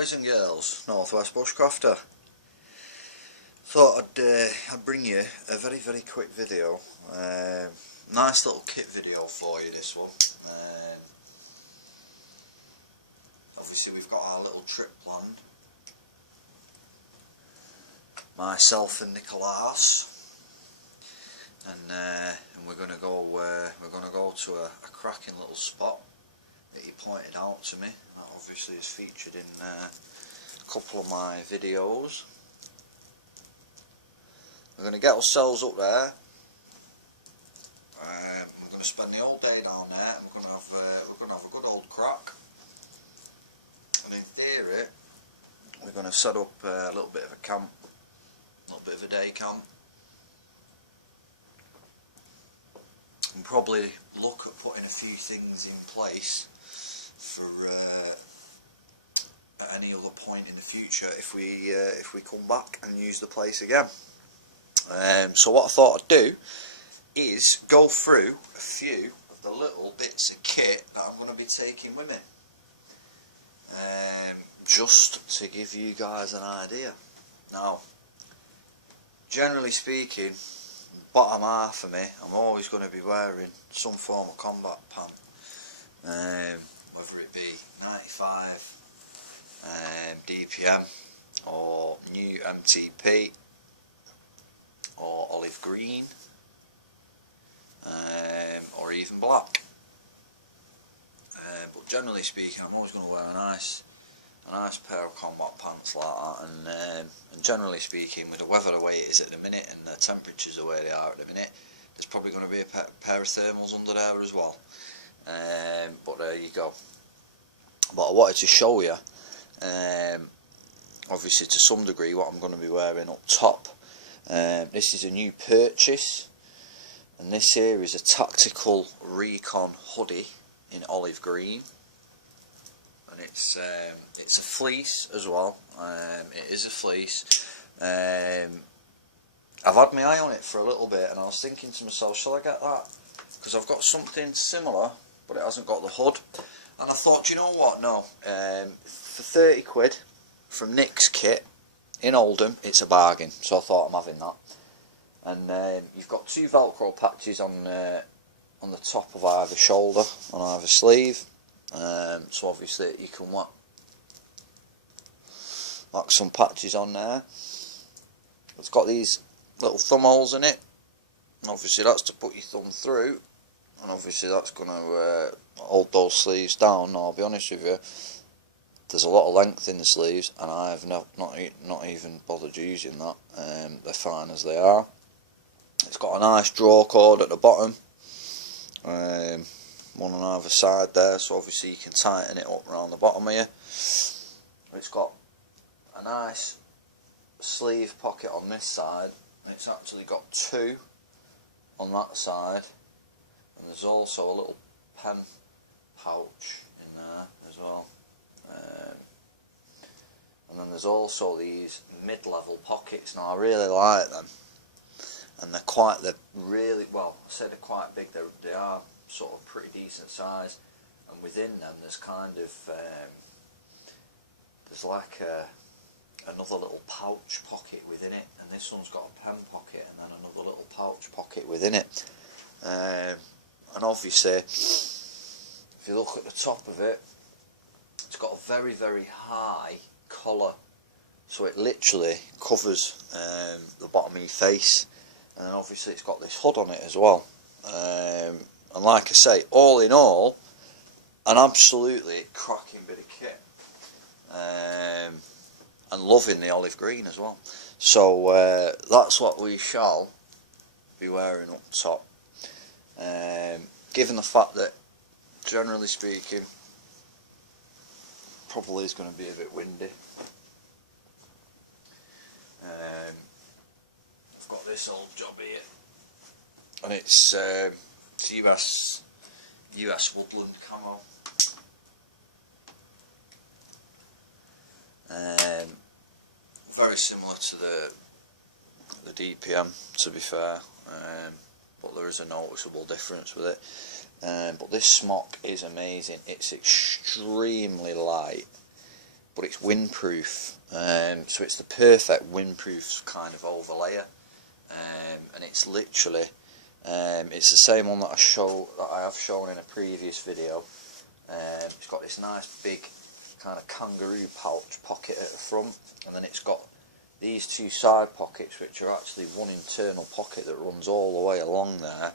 boys and girls, Northwest Bushcrafter. Thought I'd bring you a very quick video. Nice little kit video for you, this one. Obviously we've got our little trip planned. Myself and Nicholas, and we're gonna go to a cracking little spot that he pointed out to me. That obviously is featured in a couple of my videos. We're going to get ourselves up there. We're going to spend the whole day down there, and we're going to have a good old crack. And in theory, we're going to set up a little bit of a camp, a little bit of a day camp, and probably look at putting a few things in place for at any other point in the future if we come back and use the place again. So what I thought I'd do is go through a few of the little bits of kit that I'm going to be taking with me, just to give you guys an idea. Now, generally speaking, bottom half of me, I'm always going to be wearing some form of combat pant, whether it be 95 DPM or new MTP or olive green, or even black. But generally speaking, I'm always going to wear a nice pair of combat pants like that. And generally speaking, with the weather the way it is at the minute and the temperatures the way they are at the minute, there's probably going to be a pair of thermals under there as well. But there you go. But I wanted to show you, obviously to some degree, what I'm going to be wearing up top. This is a new purchase, and this here is a tactical recon hoodie in olive green, and it's a fleece as well. It is a fleece. I've had my eye on it for a little bit, and I was thinking to myself, shall I get that? Because I've got something similar, but it hasn't got the hood. And I thought, you know what, no, for 30 quid from Nick's Kit in Oldham, it's a bargain, so I thought I'm having that. And you've got two Velcro patches on the top of either shoulder, on either sleeve, so obviously you can whack some patches on there. It's got these little thumb holes in it, and obviously that's to put your thumb through, and obviously that's going to hold those sleeves down. Now, I'll be honest with you, there's a lot of length in the sleeves, and I have not even bothered using that. They're fine as they are. It's got a nice draw cord at the bottom, one on either side there, so obviously you can tighten it up around the bottom here. It's got a nice sleeve pocket on this side, and it's actually got two on that side, and there's also a little pen pouch in there as well. And then there's also these mid-level pockets. Now I really like them, and they're really, well, I say they're quite big. They are sort of pretty decent size, and within them there's kind of there's like another little pouch pocket within it, and this one's got a pen pocket and then another little pouch pocket within it. And obviously, if you look at the top of it, it's got a very high collar, so it literally covers the bottom of your face, and then obviously it's got this hood on it as well. And like I say, all in all, an absolutely cracking bit of kit, and loving the olive green as well. So that's what we shall be wearing up top. Given the fact that, generally speaking, probably is going to be a bit windy. I've got this old job here, and it's US woodland camo. Very similar to the DPM, to be fair, but there is a noticeable difference with it. But this smock is amazing. It's extremely light, but it's windproof, so it's the perfect windproof kind of overlayer, and it's literally it's the same one that I have shown in a previous video. It's got this nice big kind of kangaroo pouch pocket at the front, and then it's got these two side pockets which are actually one internal pocket that runs all the way along there,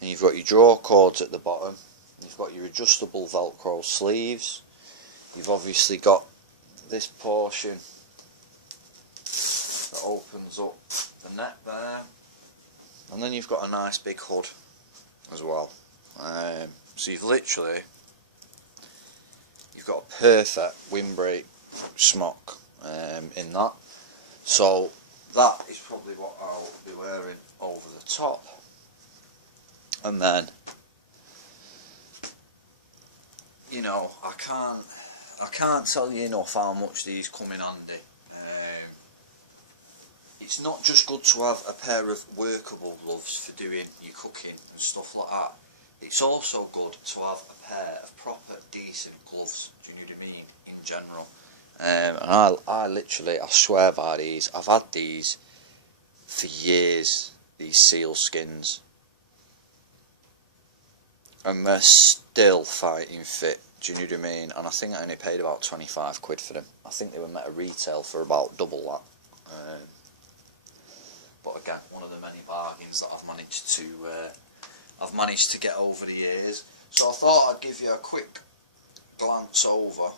and you've got your drawer cords at the bottom, you've got your adjustable velcro sleeves, you've obviously got this portion that opens up the neck there, and then you've got a nice big hood as well. So you've got a perfect windbreak smock in that. So that is probably what I'll be wearing over the top. And then, you know, I can't tell you enough how much these come in handy. It's not just good to have a pair of workable gloves for doing your cooking and stuff like that. It's also good to have a pair of proper decent gloves, do you know what I mean, in general. And I literally, I swear by these. I've had these for years, these seal skins, and they're still fighting fit, do you know what I mean? And I think I only paid about 25 quid for them. I think they were at a retail for about double that. But again, one of the many bargains that I've managed to get over the years. So I thought I'd give you a quick glance over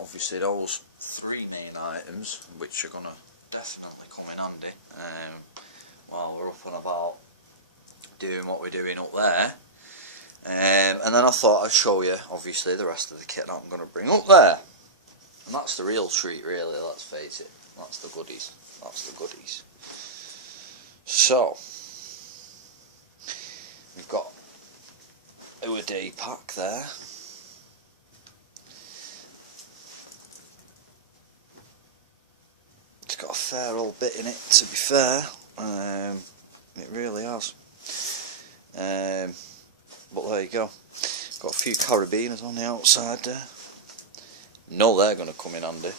obviously those three main items, which are going to definitely come in handy while we're up and about doing what we're doing up there. And then I thought I'd show you obviously the rest of the kit that I'm going to bring up there. And that's the real treat really, let's face it. That's the goodies. That's the goodies. So we've got our day pack there. It's got a fair old bit in it, to be fair. It really has. But there you go. Got a few carabiners on the outside there. No, they're going to come in handy.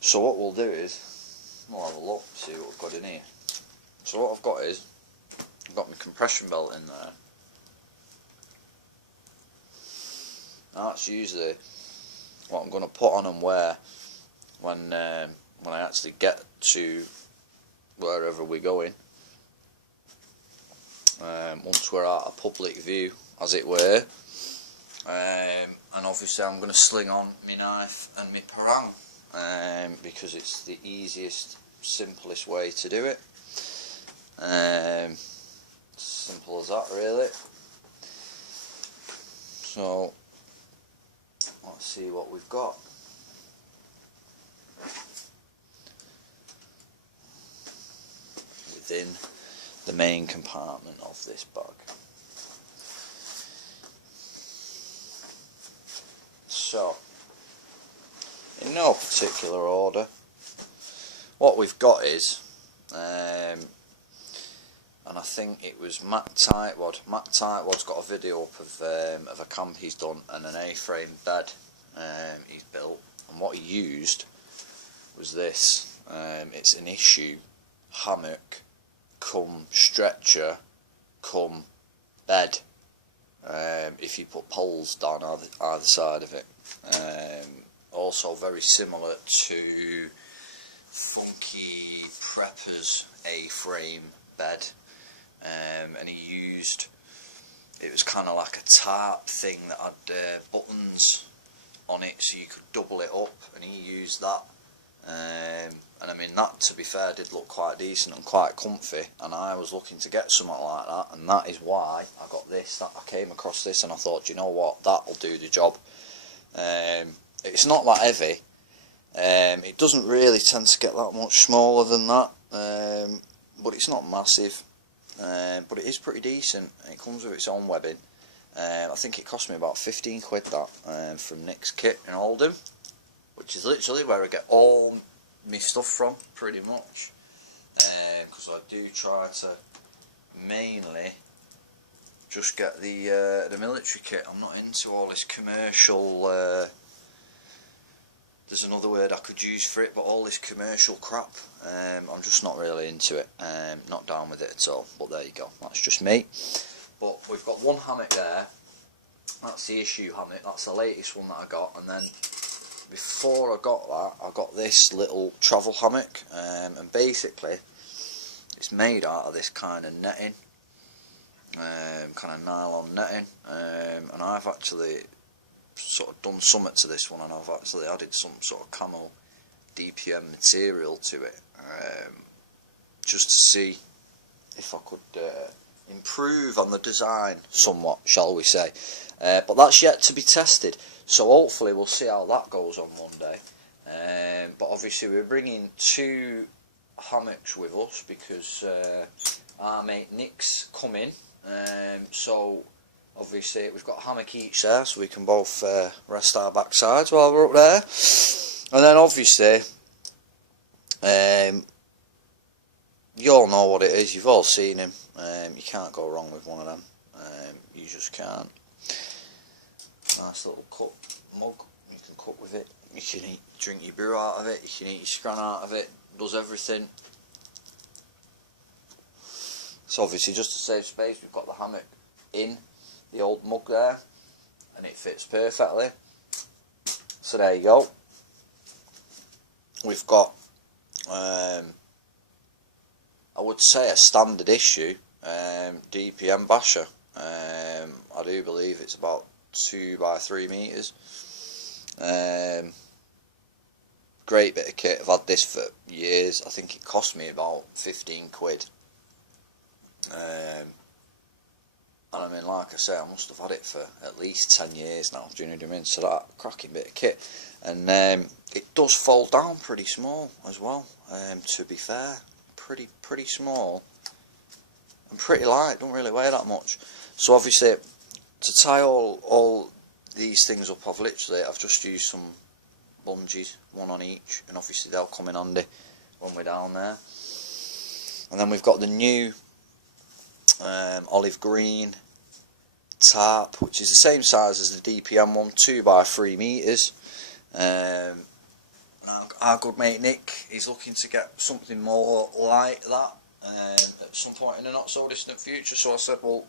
So what we'll do is, we'll have a look, see what we've got in here. So what I've got is, I've got my compression belt in there. Now that's usually what I'm going to put on and wear when I actually get to wherever we're going. Once we're at a public view, as it were. And obviously I'm going to sling on my knife and my parang, because it's the easiest, simplest way to do it. Simple as that really. So let's see what we've got. Within the main compartment of this bag. So, in no particular order, what we've got is, and I think it was Matt Tightwad. Matt Tightwad's got a video up of a camp he's done and an A-frame bed he's built, and what he used was this. It's an issue hammock come stretcher come bed, if you put poles down either side of it. Also very similar to Funky Prepper's A-frame bed, and he used, it was kind of like a tarp thing that had buttons on it so you could double it up, and he used that. And I mean, that, to be fair, did look quite decent and quite comfy, and I was looking to get something like that, and that is why I got this. I came across this and I thought, you know what, that'll do the job. It's not that heavy. It doesn't really tend to get that much smaller than that, but it's not massive. But it is pretty decent. It comes with its own webbing. I think it cost me about 15 quid that, from Nick's Kit in Oldham, which is literally where I get all my stuff from, pretty much. Because I do try to mainly just get the military kit. I'm not into all this commercial there's another word I could use for it, but all this commercial crap, I'm just not really into it, not down with it at all. But there you go, that's just me. But we've got one hammock there, that's the issue hammock, that's the latest one that I got. And then before I got that, I got this little travel hammock, and basically it's made out of this kind of netting, kind of nylon netting, and I've actually sort of done something to this one, and I've actually added some sort of camo DPM material to it, just to see if I could improve on the design somewhat, shall we say. But that's yet to be tested, so hopefully we'll see how that goes on Monday. But obviously we're bringing 2 hammocks with us because our mate Nick's coming, so obviously we've got a hammock each there, so we can both rest our backsides while we're up there. And then obviously you all know what it is, you've all seen him. You can't go wrong with one of them, you just can't. Nice little cup mug, you can cook with it, you can drink your brew out of it, you can eat your scran out of it, does everything. So obviously just to save space, we've got the hammock in the old mug there, and it fits perfectly. So there you go. We've got I would say a standard issue DPM basher. I do believe it's about 2 by 3 meters. Great bit of kit. I've had this for years. I think it cost me about 15 quid. And I mean, like I say, I must have had it for at least 10 years now, do you know what I mean? So that cracking bit of kit. And it does fold down pretty small as well, to be fair. Pretty small and pretty light, don't really weigh that much. So obviously to tie all these things up, I've just used some bungees, one on each, and obviously they'll come in handy when we're down there. And then we've got the new olive green tarp, which is the same size as the DPM one, 2 by 3 meters. Our good mate Nick is looking to get something more like that at some point in the not so distant future, so I said, well,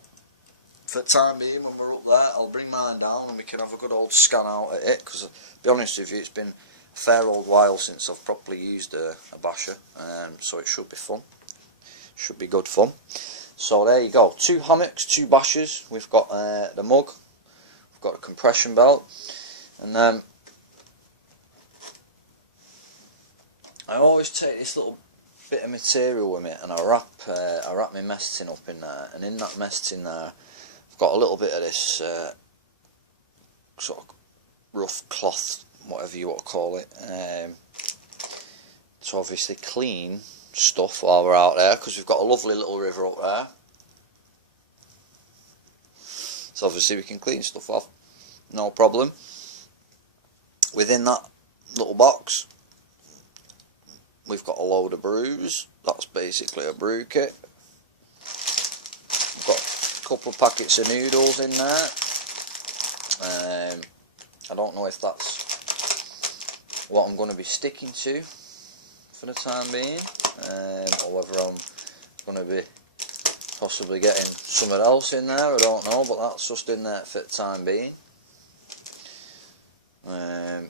for the time being when we're up there, I'll bring mine down and we can have a good old scan out at it, because to be honest with you, it's been a fair old while since I've properly used a basher, so it should be fun, should be good fun. So there you go, 2 hammocks, 2 bashers, we've got the mug, we've got a compression belt, and then I always take this little bit of material with me and I wrap my mess tin up in there, and in that mess tin there I've got a little bit of this sort of rough cloth, whatever you want to call it, to obviously clean stuff while we're out there, because we've got a lovely little river up there, so obviously we can clean stuff off, no problem. Within that little box we've got a load of brews, that's basically a brew kit. We've got a couple of packets of noodles in there. I don't know if that's what I'm going to be sticking to for the time being, or whether I'm going to be possibly getting something else in there, I don't know, but that's just in there for the time being,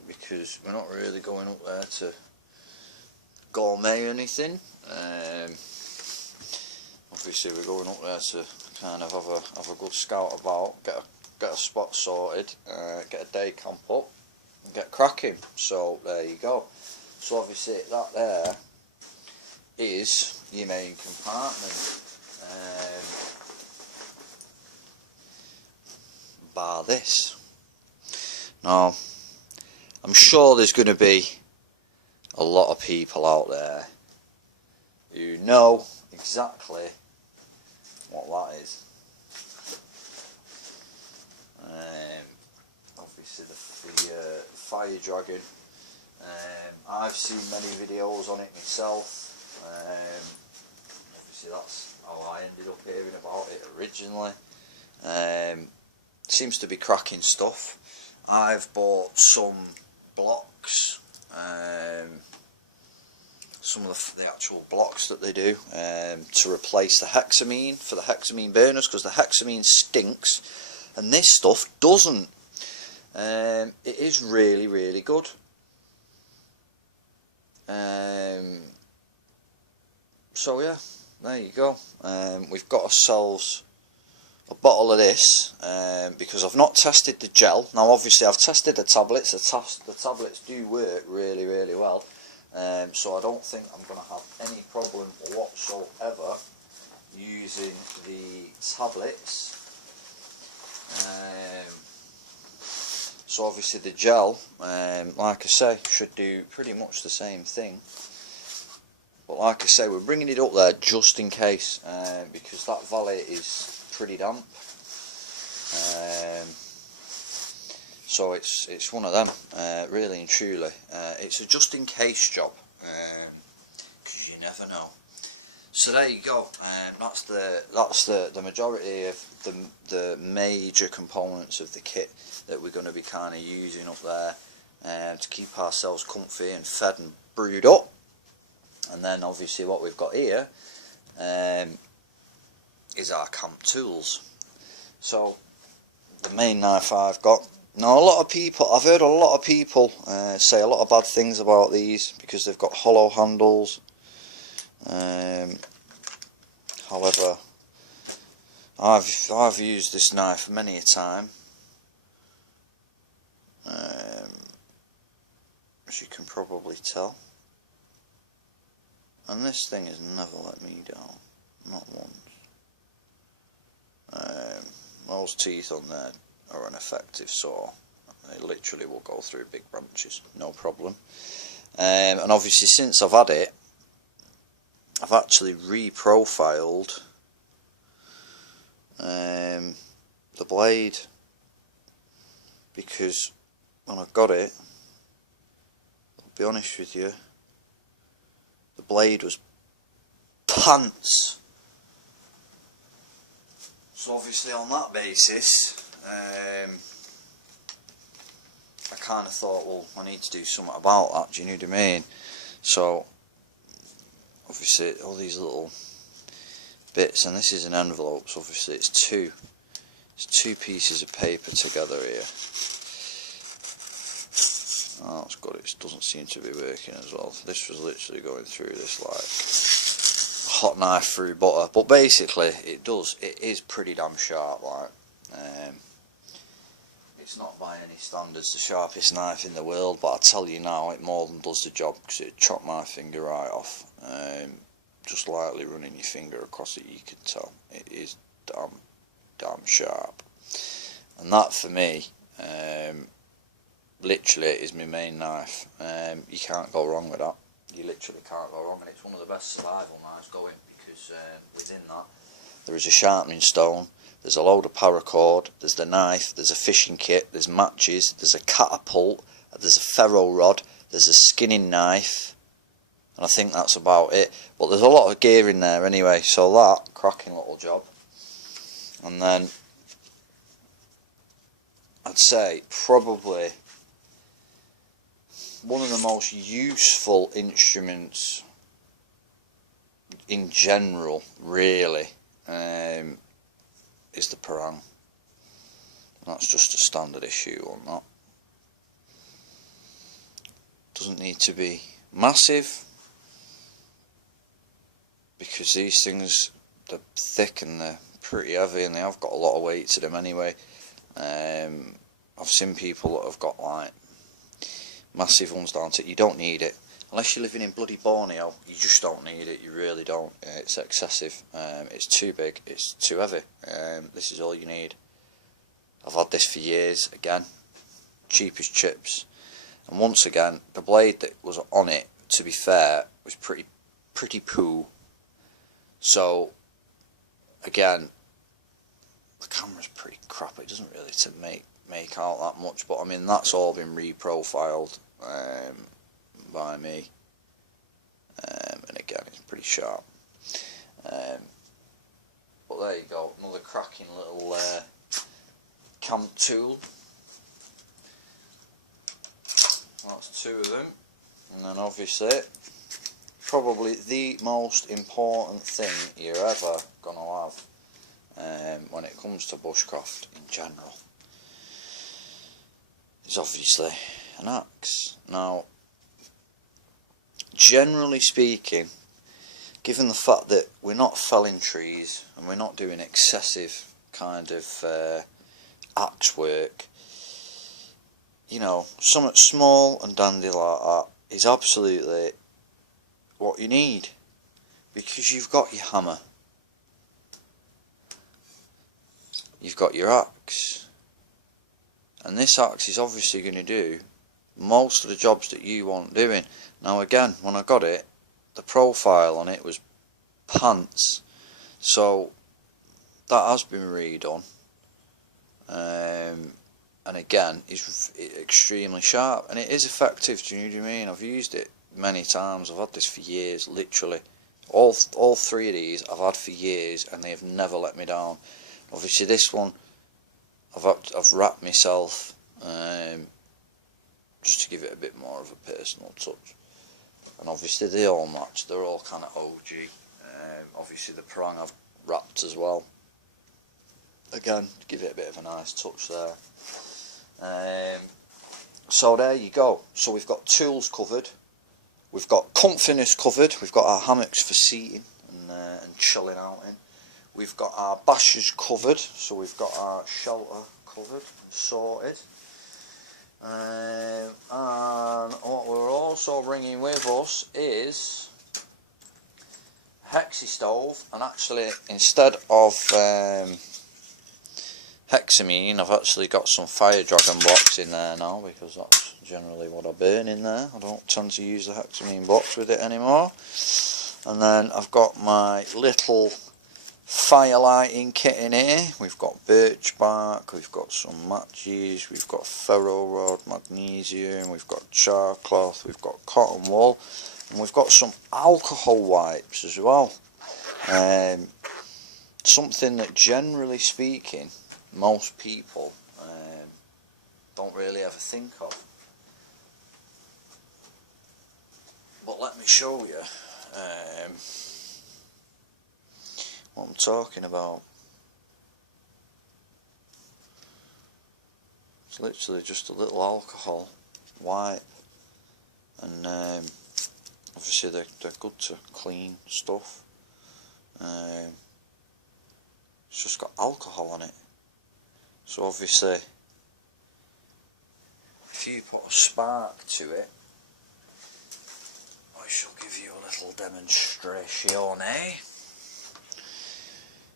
because we're not really going up there to gourmet or anything. Obviously we're going up there to kind of have a good scout about, get a spot sorted, get a day camp up and get cracking. So there you go. So obviously that there is your main compartment, bar this. Now I'm sure there's going to be a lot of people out there who know exactly what that is. Obviously the fire dragon, I've seen many videos on it myself, obviously that's how I ended up hearing about it originally. Seems to be cracking stuff. I've bought some blocks some of the actual blocks that they do to replace the hexamine for the hexamine burners, because the hexamine stinks and this stuff doesn't. It is really good. So yeah, there you go. We've got ourselves a bottle of this, because I've not tested the gel. Now obviously I've tested the tablets. The tablets do work really well, so I don't think I'm going to have any problem whatsoever using the tablets. So obviously the gel, like I say, should do pretty much the same thing. But like I say, we're bringing it up there just in case, because that valley is pretty damp. So it's one of them, really and truly. It's a just in case job, because you never know. So there you go. That's the majority of the major components of the kit that we're going to be kind of using up there, to keep ourselves comfy and fed and brewed up. And then obviously what we've got here is our camp tools. So the main knife I've got. Now I've heard a lot of people say a lot of bad things about these because they've got hollow handles. However, I've used this knife many a time, as you can probably tell, and this thing has never let me down, not once. Those teeth on there are an effective saw. They literally will go through big branches, no problem. And obviously since I've had it, I've actually reprofiled the blade, because when I got it, I'll be honest with you, the blade was pants. So obviously on that basis, I kind of thought, well, I need to do something about that, do you know what I mean? So obviously all these little bits, and this is an envelope, so obviously it's two pieces of paper together here. Oh, that's good. It doesn't seem to be working as well. This was literally going through this like hot knife through butter, but basically it is pretty damn sharp. Like, it's not by any standards the sharpest knife in the world, but I tell you now, it more than does the job, because it chopped my finger right off. Just lightly running your finger across it, you can tell it is damn sharp. And that for me, literally is my main knife. You can't go wrong with that. You literally can't go wrong, and it's one of the best survival knives going, because within that there is a sharpening stone, there's a load of paracord, there's the knife, there's a fishing kit, there's matches, there's a catapult, there's a ferro rod, there's a skinning knife, and I think that's about it. But there's a lot of gear in there anyway, so that cracking little job. And then I'd say probably one of the most useful instruments in general, really, is the parang. That's just a standard issue on that. Doesn't need to be massive, because these things, they're thick and they're pretty heavy, and they have got a lot of weight to them anyway. I've seen people that have got like massive ones down to it. You don't need it unless you're living in bloody Borneo. You just don't need it. You really don't. It's excessive. It's too big. It's too heavy. This is all you need. I've had this for years. Again, cheap as chips. And once again, the blade that was on it, to be fair, was pretty poo. So again, the camera's pretty crap. It doesn't really to make out that much, but I mean that's all been reprofiled by me, and again it's pretty sharp. But there you go, another cracking little camp tool. That's two of them. And then obviously, probably the most important thing you're ever going to have when it comes to bushcraft in general is obviously an axe. Now, generally speaking, given the fact that we're not felling trees and we're not doing excessive kind of axe work, you know, something small and dandy like that is absolutely what you need, because you've got your hammer, you've got your axe, and this axe is obviously going to do most of the jobs that you want doing. Now again, when I got it, the profile on it was pants, so that has been redone, and again is extremely sharp, and it is effective. Do you know what I mean? I've used it many times. I've had this for years, literally. All three of these I've had for years, and they have never let me down. Obviously, this one I've wrapped myself just to give it a bit more of a personal touch. And obviously they all match. They're all kind of OG. Obviously the prong I've wrapped as well. Again, to give it a bit of a nice touch there. So there you go. So we've got tools covered. We've got comfiness covered. We've got our hammocks for seating and chilling out in. We've got our bashes covered. So we've got our shelter covered and sorted. And what we're also bringing with us is hexi stove, and actually instead of hexamine I've actually got some fire dragon blocks in there now, because that's generally what I burn in there. I don't tend to use the hexamine blocks with it anymore. And then I've got my little fire lighting kit in here. We've got birch bark, we've got some matches, we've got ferro rod, magnesium, we've got char cloth, we've got cotton wool, and we've got some alcohol wipes as well. Something that generally speaking most people don't really ever think of. But let me show you what I'm talking about. It's literally just a little alcohol wipe, and obviously they're good to clean stuff. It's just got alcohol on it, so obviously if you put a spark to it, I shall give you a little demonstration, eh?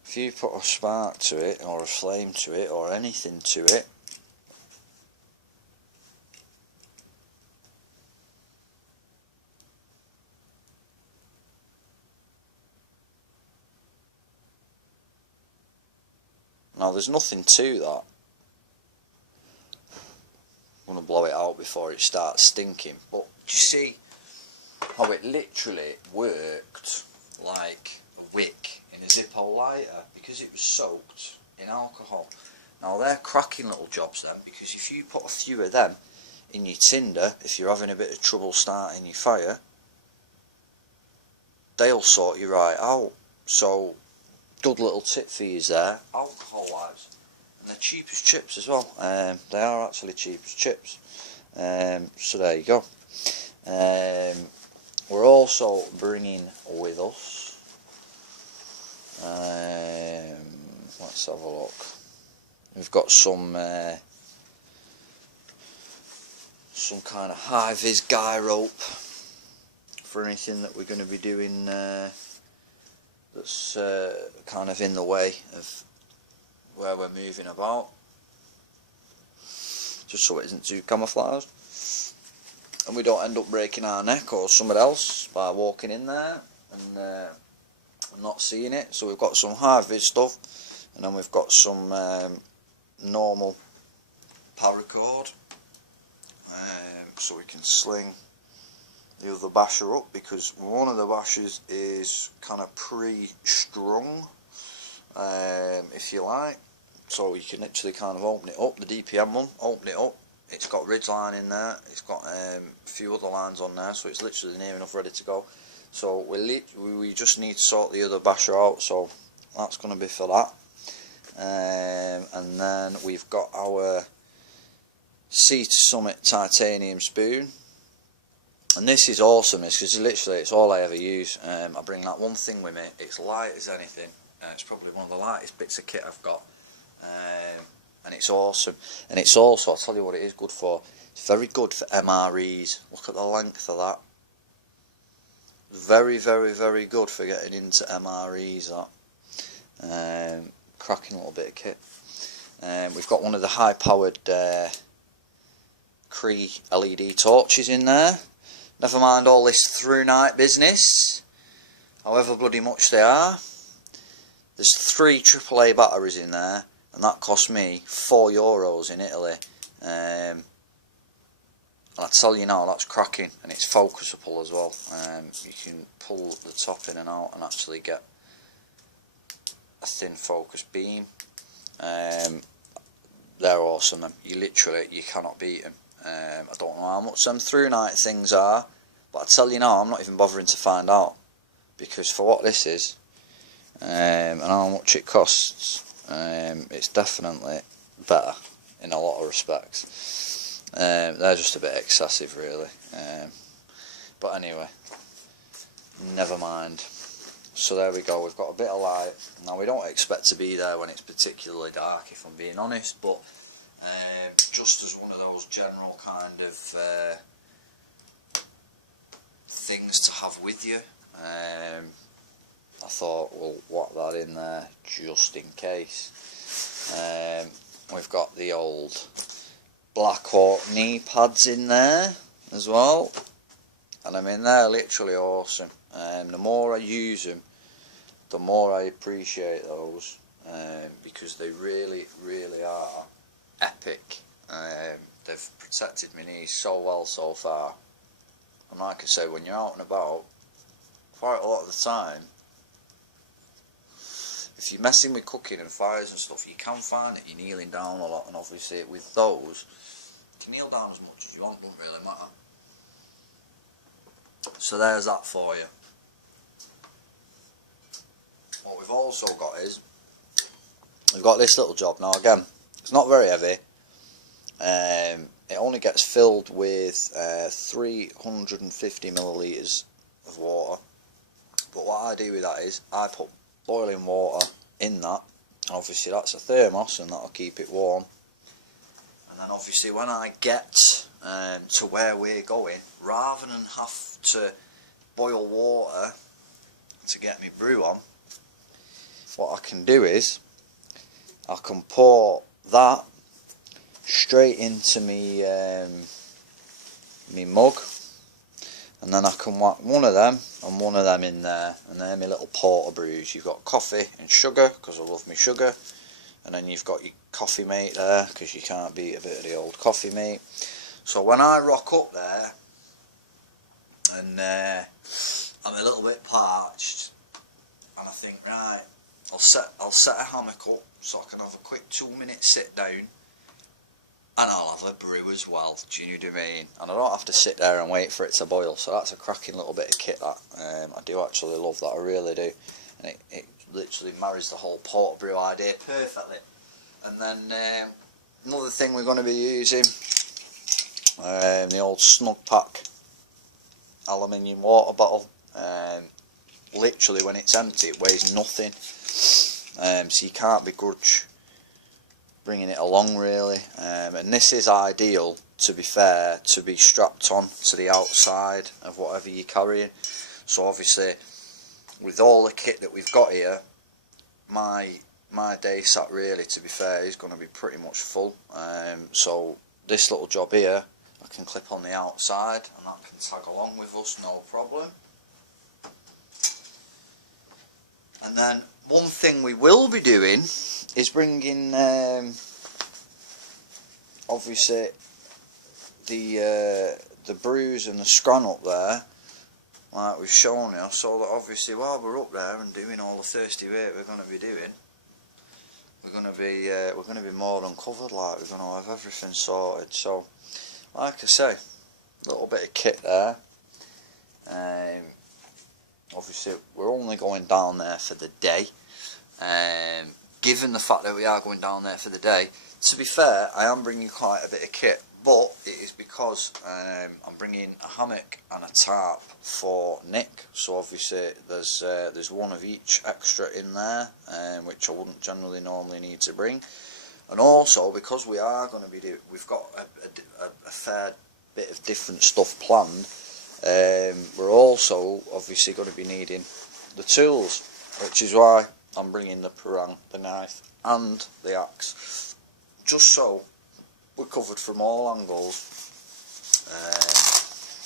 If you put a spark to it, or a flame to it, or anything to it, now there's nothing to that. I'm going to blow it out before it starts stinking, but you see how it literally worked like a wick in a Zippo lighter, because it was soaked in alcohol. Now they're cracking little jobs then, because if you put a few of them in your tinder, if you're having a bit of trouble starting your fire, they'll sort you right out. So good little tip for you there, alcohol wise. And they're cheap as chips as well. They are actually cheap as chips. So there you go. We're also bringing with us, let's have a look. We've got some kind of high-vis guy rope for anything that we're going to be doing that's kind of in the way of where we're moving about, just so it isn't too camouflaged and we don't end up breaking our neck or somebody else by walking in there and not seeing it. So we've got some high-vis stuff, and then we've got some normal paracord, so we can sling the other basher up, because one of the bashers is kind of pre-strung, if you like, so you can literally kind of open it up, the DPM one, open it up It's got ridgeline in there, it's got a few other lines on there, so it's literally near enough ready to go. So we just need to sort the other basher out, so that's going to be for that. And then we've got our Sea to Summit titanium spoon, and this is awesome because literally it's all I ever use. I bring that one thing with me, it's light as anything, it's probably one of the lightest bits of kit I've got, and it's awesome. And it's also, I'll tell you what it is good for, it's very good for MREs. Look at the length of that. Very, very, very good for getting into MREs, that. Cracking little bit of kit. We've got one of the high powered Cree LED torches in there. Never mind all this through night business, however bloody much they are. There's 3 AAA batteries in there, and that cost me €4 in Italy. And I tell you now, that's cracking, and it's focusable as well. You can pull the top in and out and actually get a thin focus beam. They're awesome. You cannot beat them. I don't know how much them through night things are, but I tell you now, I'm not even bothering to find out, because for what this is and how much it costs, it's definitely better in a lot of respects. They're just a bit excessive really, but anyway, never mind. So there we go, we've got a bit of light. Now we don't expect to be there when it's particularly dark, if I'm being honest, but just as one of those general kind of things to have with you, I thought we'll whack that in there just in case. We've got the old Blackhawk knee pads in there as well, and I mean they're literally awesome. The more I use them, the more I appreciate those, because they really, really are epic. They've protected my knees so well so far, and like I say, when you're out and about, quite a lot of the time, if you're messing with cooking and fires and stuff, you can find that you're kneeling down a lot, and obviously with those, you can kneel down as much as you want, doesn't really matter. So there's that for you. What we've also got is, we've got this little job. Now again, it's not very heavy. It only gets filled with 350 millilitres of water. But what I do with that is, I put boiling water in that. Obviously that's a thermos, and that'll keep it warm. And then obviously when I get to where we're going, rather than have to boil water to get me brew on, what I can do is I can pour that straight into me mug, and then I can whack one of them and one of them in there, and they're my little porter brews. You've got coffee and sugar, because I love me sugar, and then you've got your coffee mate there, because you can't beat a bit of the old coffee mate. So when I rock up there and I'm a little bit parched, and I think, right, I'll set a hammock up so I can have a quick 2-minute sit down, and I'll have a brew as well. Do you know what I mean? And I don't have to sit there and wait for it to boil. So that's a cracking little bit of kit, that. I do actually love that, I really do. And it literally marries the whole porter brew idea perfectly. And then another thing we're going to be using, the old Snug Pack aluminium water bottle. Literally when it's empty it weighs nothing, so you can't begrudge bringing it along really, and this is ideal, to be fair, to be strapped on to the outside of whatever you're carrying. So obviously with all the kit that we've got here, my day sat really, to be fair, is going to be pretty much full. So this little job here I can clip on the outside, and that can tag along with us, no problem. And then one thing we will be doing is bringing obviously the brews and the scran up there, like we've shown you, so that obviously while we're up there and doing all the thirsty work we're going to be doing, we're gonna be more than covered. Like, we're gonna have everything sorted. So, like I say, a little bit of kit there. Obviously, we're only going down there for the day. Given the fact that we are going down there for the day, to be fair, I am bringing quite a bit of kit, but it is because I'm bringing a hammock and a tarp for Nick. So obviously there's one of each extra in there, which I wouldn't generally normally need to bring. And also because we are going to be we've got a fair bit of different stuff planned. We're also obviously going to be needing the tools, which is why I'm bringing the parang, the knife and the axe, just so we're covered from all angles,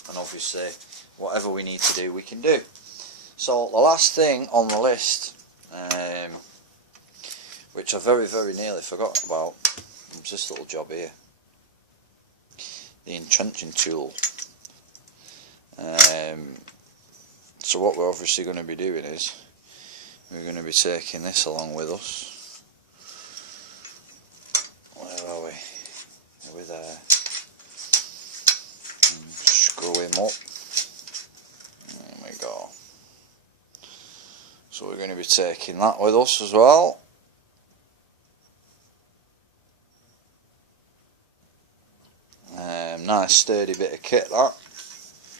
and obviously whatever we need to do we can do. So the last thing on the list, which I very nearly forgot about, was this little job here, the entrenching tool. So what we're obviously going to be doing is we're going to be taking this along with us. Where are we? Are we there? And screw him up. There we go. So we're going to be taking that with us as well. Nice sturdy bit of kit, that.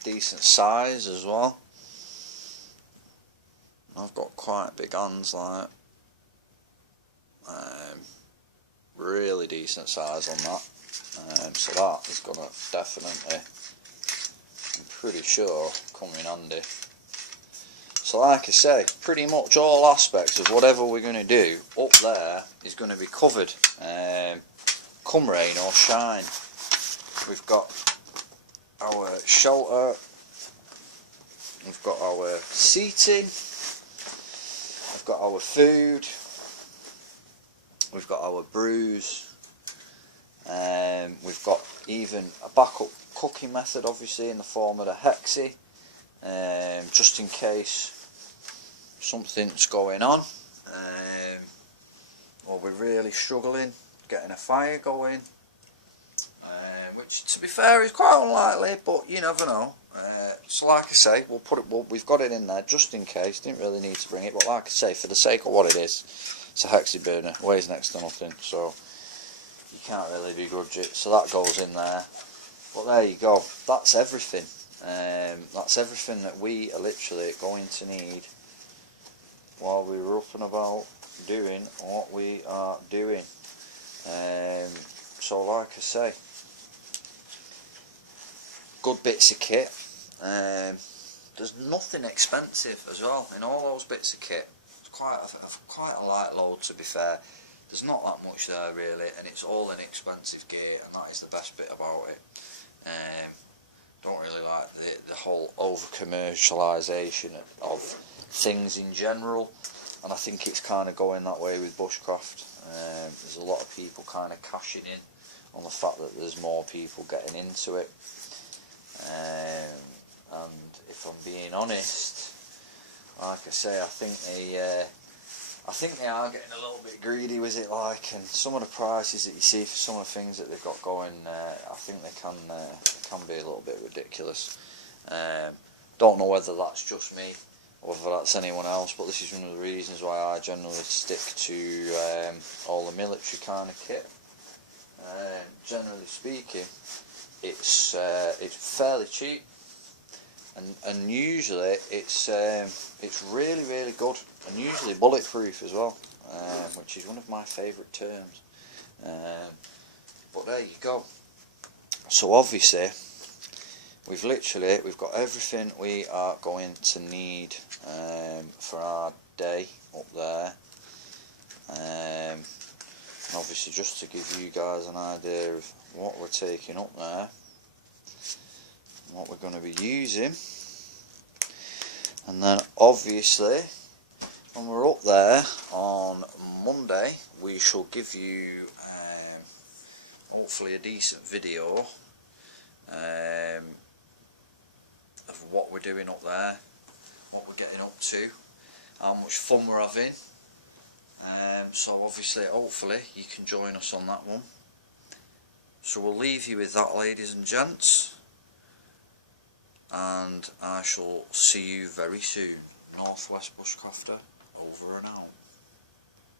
Decent size as well. I've got quite big hands, like really decent size on that, so that is gonna definitely, I'm pretty sure, come in handy. So like I say, pretty much all aspects of whatever we're going to do up there is going to be covered, come rain or shine. We've got our shelter, we've got our seating, we've got our food, we've got our brews, we've got even a backup cooking method, obviously in the form of the hexie, just in case something's going on, or we're really struggling getting a fire going, which to be fair is quite unlikely, but you never know. So like I say, we've got it in there just in case. Didn't really need to bring it, but like I say, for the sake of what it is, it's a hexie burner, weighs next to nothing, so you can't really begrudge it. So that goes in there. But there you go. That's everything. That's everything that we are literally going to need while we're up and about doing what we are doing. So like I say, good bits of kit. There's nothing expensive as well in all those bits of kit. It's quite a light load, to be fair. There's not that much there really, and it's all inexpensive gear, and that is the best bit about it. Don't really like the whole over commercialisation of things in general, and I think it's kind of going that way with bushcraft. There's a lot of people kind of cashing in on the fact that there's more people getting into it, and if I'm being honest, like I say, I think they are getting a little bit greedy with it, like, and some of the prices that you see for some of the things that they've got going, I think they can be a little bit ridiculous. Don't know whether that's just me or whether that's anyone else, but this is one of the reasons why I generally stick to all the military kind of kit. Generally speaking, it's fairly cheap, and usually it's really good, and usually bulletproof as well, which is one of my favourite terms. But there you go. So obviously we've got everything we are going to need for our day up there. And obviously, just to give you guys an idea of what we're taking up there, what we're going to be using, and then obviously when we're up there on Monday, we shall give you hopefully a decent video of what we're doing up there, what we're getting up to, how much fun we're having, So obviously, hopefully, you can join us on that one. So we'll leave you with that, ladies and gents, and I shall see you very soon. Northwest Bushcrafter, over and out.